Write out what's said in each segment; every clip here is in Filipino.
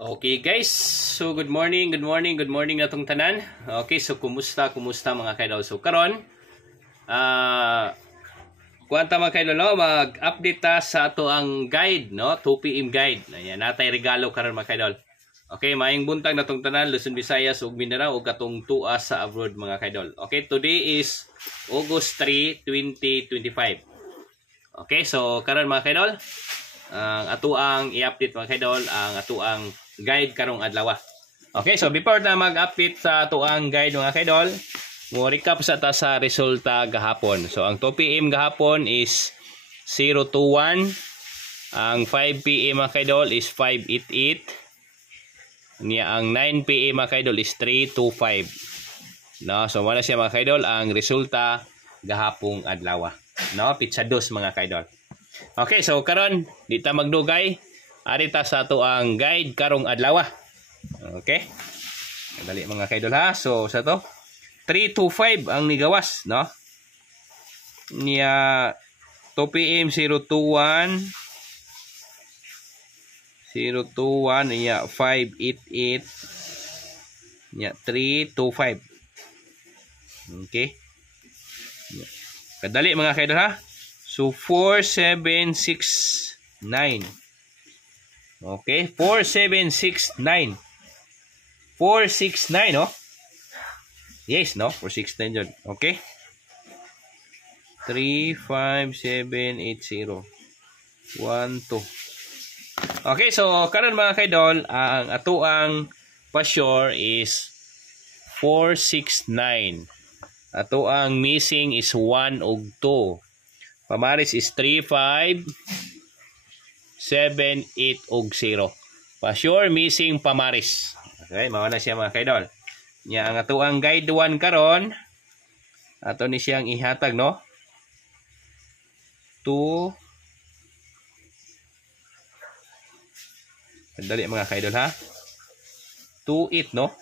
Okay guys, so good morning natong tanan. Okay, so kumusta mga kaidol? So karon, kuwanta mga kaidol, no? Mag-update ta sa ato ang guide, no? 2 PM guide. Ayan, natay regalo karon mga kaidol. Okay, maayong buntag natong tanan, Luzon, Visayas ug Mindanao ug katong tua sa abroad mga kaidol. Okay, today is August 3, 2025. Okay, so karon mga kaidol, ang ato ang i-update mga kaidol, ang ato ang guide karong adlaw. Okay, so before na mag-update sa ato ang guide mga kaidol, mo recap sa ta sa resulta gahapon. So ang 2 PM gahapon is 021, ang 5 PM mga kaidol is 588, niya ang 9 PM mga kaidol is 325. No, so wala siya mga kaidol ang resulta gahapong adlaw. No, pizza dos mga kaidol. Okay, so karon di ta magdugay, arita sa ato ang guide karong adlaw. Okay, dali mga kaidol ha. So sa to 325 ang nigawas, no, niya 2 PM 021 niya 588 niya 325. Okay, kadali mga kaidol ha. So 4769. Okay, 4769. 469, no? Yes, no? 469 dyan. Okay? 35780. 12. Okay, so karon mga kaidol, ang ato ang pa-sure is 469. Ato ang missing is 1 ug 2. Pamaris is 35, 7, 8 ug 0. Pa-sure missing pamaris. Okay, mao na siya mga kaidol. Nya ang ato ang guide 1 karon, ato ni siyang ihatag, no? 2. Dali mga kaidol ha. 28, no?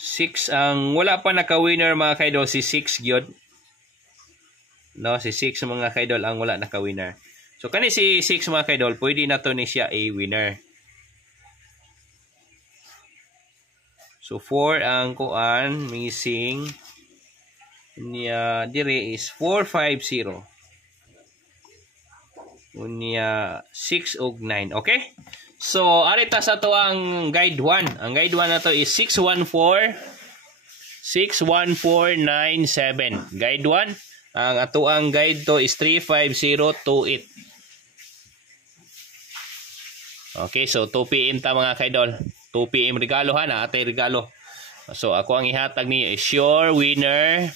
6 ang wala pa naka-winner mga kaidol, si 6 gyud. No, si 6 mga kaidol ang wala naka-winner. So kani si 6 mga kaidol, pwede na to ni siya a winner. So 4 ang kuan missing niya dire is 450. Unya 6 ug 9. Okay? So arita sa to ang guide 1. Ang guide 1 na to is 61497. Guide 1. Ang ato ang guide to is 35028. Okay, so 2 PM ta mga kaidol. 2 PM regalo ha, na atay regalo. So ako ang ihatag ni sure winner.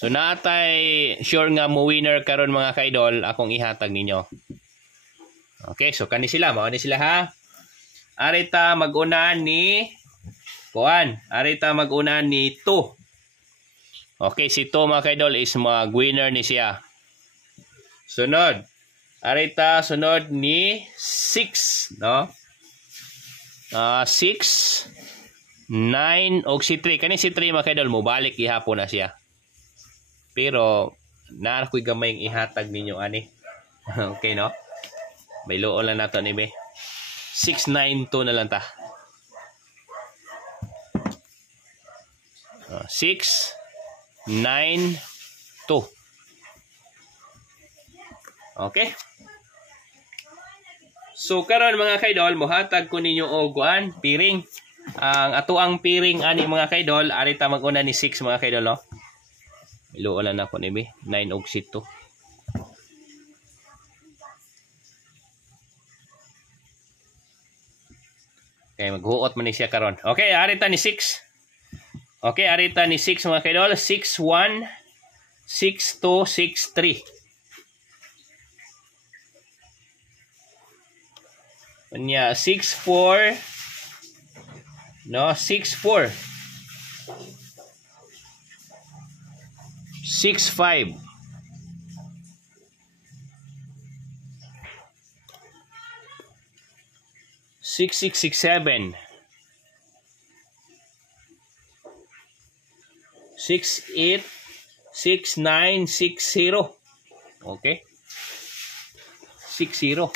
So naatay sure nga mo winner karon mga kaidol, akong ihatag ninyo. Okay, so kani sila, mao ni sila ha. Arita mag-una ni kuan, arita mag-una ni 2. Okay, si 2 mga kaidol is mag-winner ni siya. Sunod, arita sunod ni 6, no? 6, 9 og si 3. Kani si 3 mga kaidol mo balik gihapon na siya. Pero naa ko'y gamay ang ihatag ninyo ani. Okay, no? May luon lang nato ni be. 692 na lang ta. 692. Okay? So karon mga kaidol, mohatag ko ninyo og kuan, piring. Ang ato ang piring ani mga kaidol, arita mag-una ni 6 mga kaidol, no? Iluon lang ako ni be, 9 og 7. Okay, maghuot man ni siya karon. Okay, arita ni 6. Okay, arita ni 6 mga kaidol, 61 6263. Nya 64, no, 64 65 6667 68 6960. Okay? 6-0.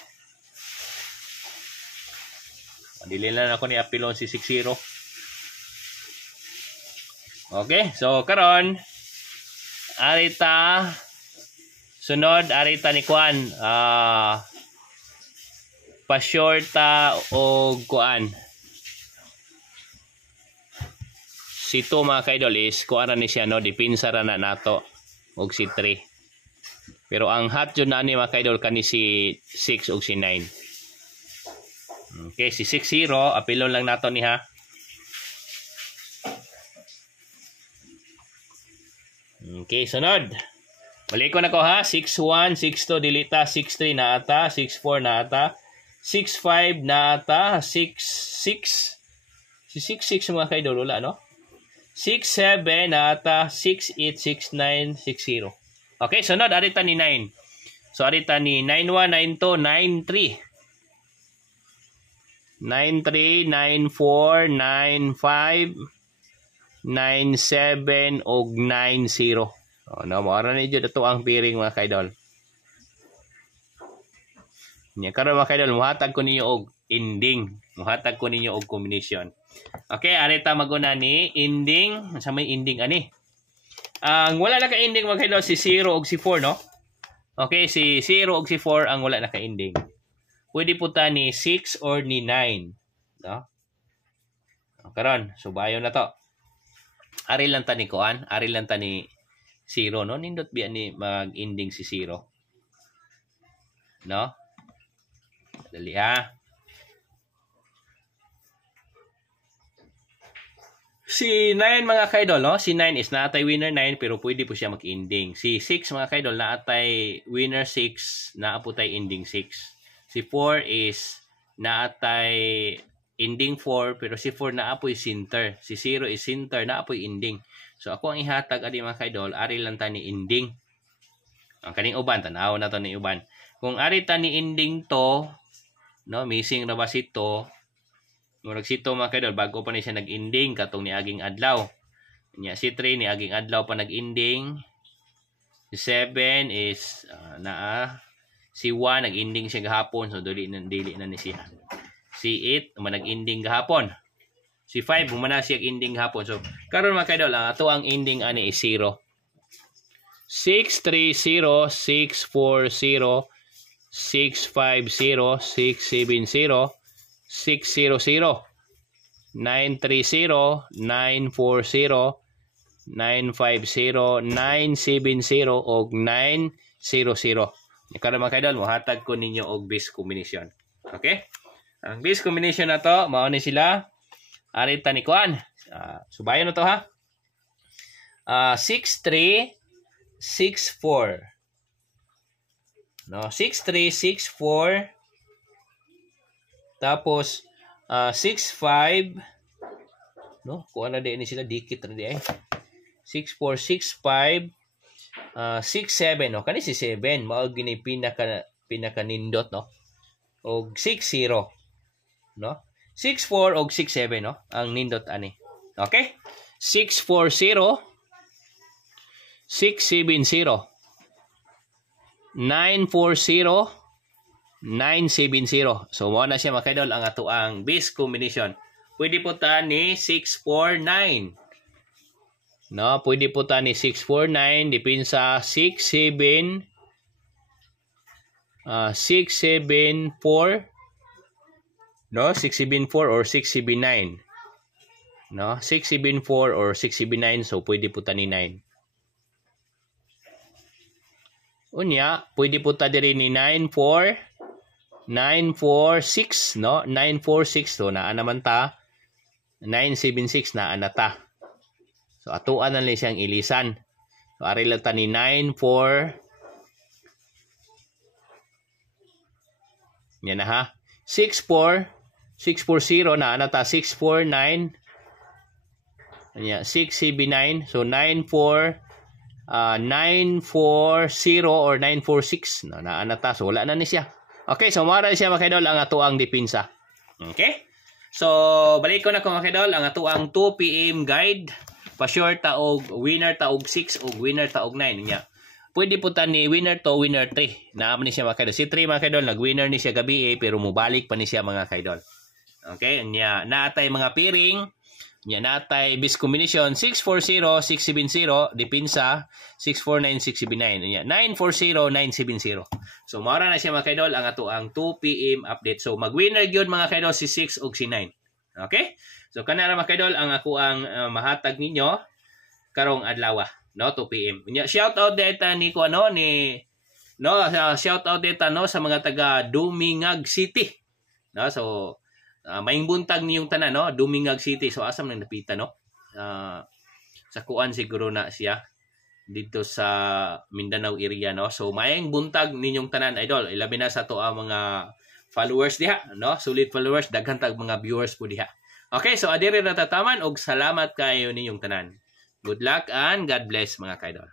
Dili lang ako ni apilon si 6-0. Okay, so karon arita sunod arita ni kuan pasyorta o kuan si 2 mga kaidol is kuan ni siya no, dipinsa ra na nato og si 3. Pero ang hot jud na ni mga kaidol kani si 6 og si 9. Okay, si 6-0 apilon lang nato ni ha. Okay, sunod. Balik ko na ko ha. 6-1, 6-2 dilita, 6-3 na ata, 6-4 na ata, 6-5 na ata, 6-6. Si 6-6 mga kaidol wala no? 6-7 na ata, 6-8, 6-9, 6-0. Okay, sunod arita ni 9. So arita ni 9-1, 9-2, 9-3. 9-3, 9-4, 9-5, 9-7 og 9-0. Oh, no, mara ni jud ato ang piring mga kaidol. Nya karon mga kaidol muhatag ko ninyo og ending. Muhatag ko ninyo og combination. Okay, arita maguna ni ending, sa may ending ani. Ang wala na ka ending mga kaidol si 0 og si 4 no. Okay, si 0 og si 4 ang wala na ka ending. Pwede po ta ni 6 or ni 9. No? Karon, subayon na to. Ari lang ta ni kuan, ari lang ta ni 0 no. Nindot biya ni mag-ending si 0. No? Dali ha. Si 9 mga kaidol, no? Si 9 is naatay winner 9 pero pwede po siya mag-ending. Si 6 mga kaidol naatay winner 6, naaputay ending 6. Si 4 is naatay ending 4 pero si 4 naapoy center. Si 0 is center naapoy ending. So ako ang ihatag adi mga kaidol, ari lang ta ni ending. Ang kaning uban tanaw na to ni uban. Kung ari ta ni ending to, no, missing ra ba sito? Murag sito mga kaidol bago pa ni siya nag-ending katong ni aging adlaw. Nya si 3 ni aging adlaw pa nag-ending. Si 7 is si 1 nag-ending siya gahapon so dili na ni siya. Si 8 man nag-ending gahapon. Si 5 humana siya ending gahapon. So karon mga kaidol ato ang ending ani is 0. 6-3-0, 6-4-0, 6-5-0, 6-7-0, 6-0-0, 9-3-0, 9-4-0, 9-5-0, 9-7-0 og 9-0-0. Karon mga kaidol mohatag ko ninyo og base combination. Okay? Ang base combination na to mao ni sila arita ni kuan. Subayon na to ha. 6-3 6-4. No, 6-3 6-4. Tapos 6-5. No, kuan na di ni sila dikit ra di ay. 6-4 6-5. 6-7 no, kani si 7 mao gini pinaka nindot no. Og 6-0 no. 6-4 og 6-7 no ang nindot ani. Okay? 6-4-0, 6-7-0, 9-4-0, 9-7-0. So mo na siya mga kaidol ang ato ang base combination. Pwede po ta ni 6-4-9. No, pwede po ta ni 6-4-9 dipinsa 6-7 6-7-4 no, 6-7-4 or 6-7-9. No, 6-7-4 or 6-7-9 so pwede po ta ni 9. Unya, pwede po ta diri ni 9-4 9-4-6 no, 9-4-6 so naa naman ta. 9-7-6 naa na ta. So atuan na lang siyang ilisan. So ari lang ta ni 9-4. Yan na ha. 6-4 6-4-0 na ta 6-4-9. Anya 6-7-9 so 9-4 9-4-0 or 9-4-6 no, naa na ta so wala na ni siya. Okay, so mara siya mga kaidol ang atuang dipinsa. Okay? So balik ko na ko mga kaidol ang atuang 2 PM guide. Pa-short ta og winner ta og 6 og winner ta og 9 niya. pwede po ni winner to winner 3. Naman ni siya mga kaidol. Si 3 mga kaidol, nag-winner ni siya gabi pero mubalik pa ni siya mga kaidol. Okay, nya natay mga pairing, nya natay bis combination 640 670, depensa 649 679, nya 940 970. So mara na siya mga kaidol ang ato ang 2 PM update. So mag-winner gyud mga kaidol si 6 ug si 9. Okay? So kana ra mga kaidol ang ako ang mahatag ninyo karong adlaw, no, 2 PM. Nya shout out data ni ko shout out data sa mga taga Dumingag City. No, so maing buntag niyong tanan, no, Dumingag City. So asam nang napita, no? Sa kuan siguro na siya dito sa Mindanao area, no. So maing buntag ninyong tanan idol. Ilabi na sa to ang mga followers diha, no? Solid followers, daghan tag mga viewers po diha. Okay, so adiri na tataman og salamat kayo ninyong tanan. Good luck and God bless mga kaidol.